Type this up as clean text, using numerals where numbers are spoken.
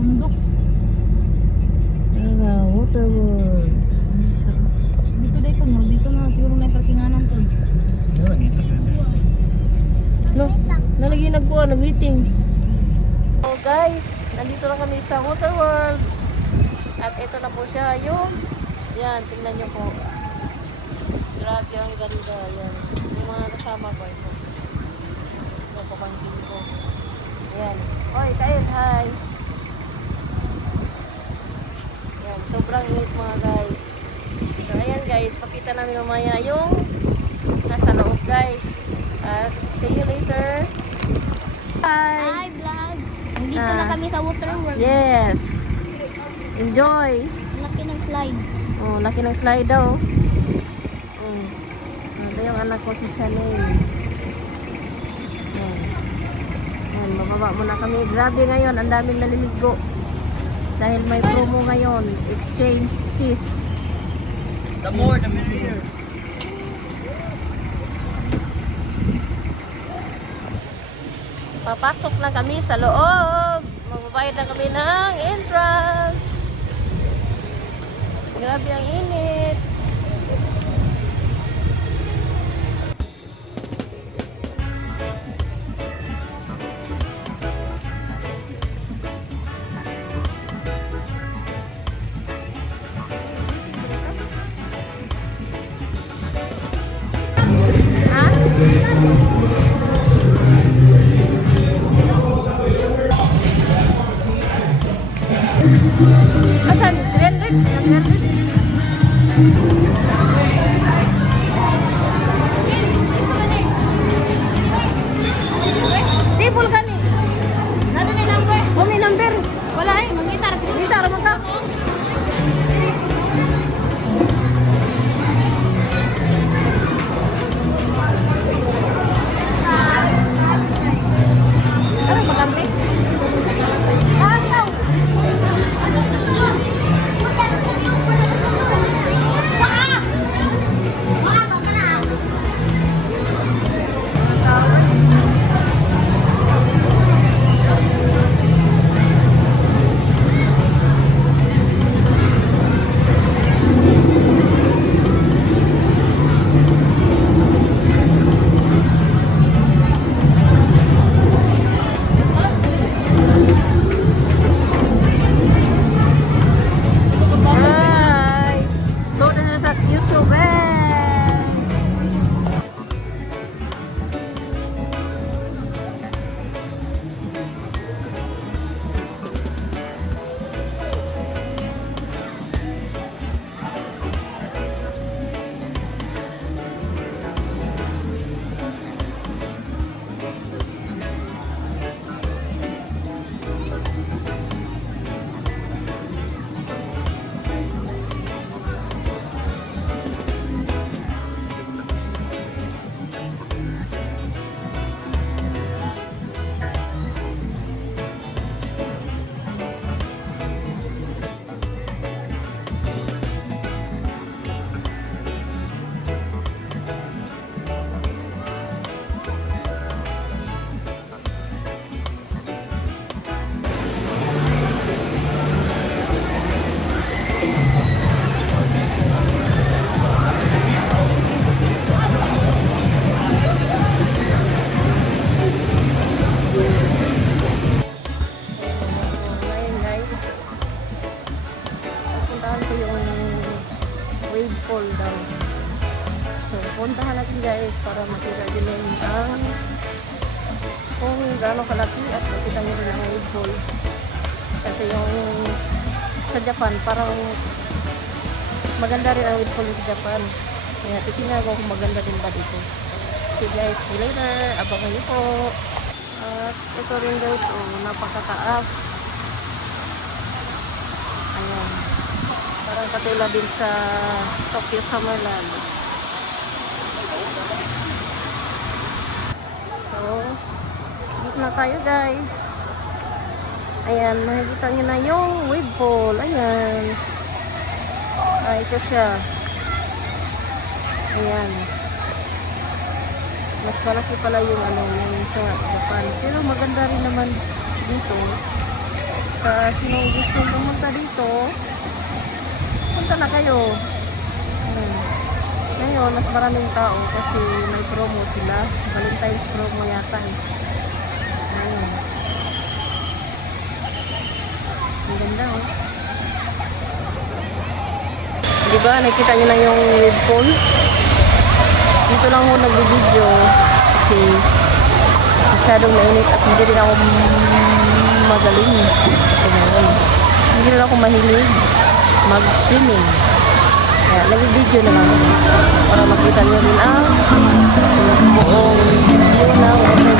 Bundok. Water world. Dito no. Dito na siguro may parkinganan to. Siguro ngito. No, nalagi nagkuha, nag-waiting. So guys, nandito na kami sa Water World. At ito na po siya, yung yan, tingnan nyo po. Grabe, ang ganda. Yan. Yung mga kasama ko ito. Ito, pamangkin ko. Yan. Hoy, kain, hi. Yan, sobrang neat mga guys. So ayan guys, pakita namin mamaya yung nasa loob guys. At see you later. Bye. Hi vlog. Nandito na kami sa Water World. Yes. Enjoy. Laki ng slide. Oh, laki ng slide daw. Ito yung anak ko si Chanel. Yan, bababa muna kami. Grabe ngayon, ang daming naliligo. Dahil may promo ngayon. Exchange kiss. The more, the merrier. Papasok na kami sa loob. Magbabayad na kami ng entrance. Grabe ang init. Asan? 300? 300? Di, bulgani. Nado may number. Oh, may number. Wala ay, mangitar sa Di, tara mo ka. Ano, magamit? Lahat daw. Hi! Load na sa YouTube eh! Ngayon guys, pupuntahan ko yung wave fall daw. So, puntahan natin guys para makita din ang kung gaano kalaki at makita nyo rin ang wave fall. Kasi yung sa Japan, parang maganda rin ang wave fall sa Japan. Kaya titingnan ko kung maganda din ba dito. Okay guys, see you later. Abangan nyo po. At ito rin guys, napakataas. Ayan. Parang katulad din sa Tokyo Summerland. So, dito na tayo guys. Ayan, makikita nyo na yung wave pool. Ayan. Ito siya. Ayan. Mas malaki pala yung ano, yung sa Japan. Pero maganda rin naman dito. Sa sinong gustong pumunta dito, punta na kayo. Ngayon, mas maraming tao kasi may promo sila. Valentine's promo yata eh. Ayun. Ang ganda oh. Diba, nakita nyo na yung wave pool? Dito lang ako nag-video kasi masyadong mainit at hindi rin ako magaling. Hindi rin ako mahilig mag-swimming. Kaya nag-video na lang ako para makita nyo rin ang buong view ng water.